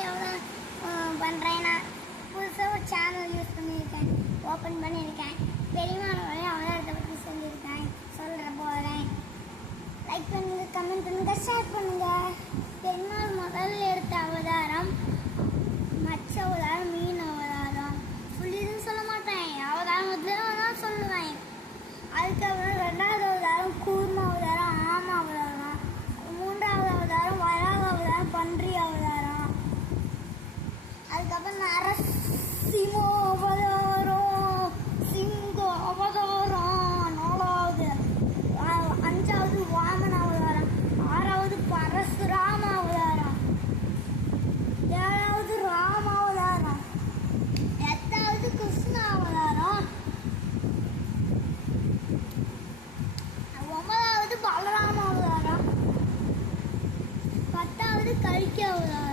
எவ்வளோ uh, பண்ணுறேன் நான் புதுசாக ஒரு சேனல் யூஸ் பண்ணியிருக்கேன். ஓப்பன் பண்ணியிருக்கேன். பெரியமான வரையும் அவதாரத்தை பற்றி சொல்லியிருக்கேன் சொல்கிற போகிறேன் லைக் பண்ணுங்கள் கமெண்ட் பண்ணுங்கள் ஷேர் பண்ணுங்கள் 它掉了。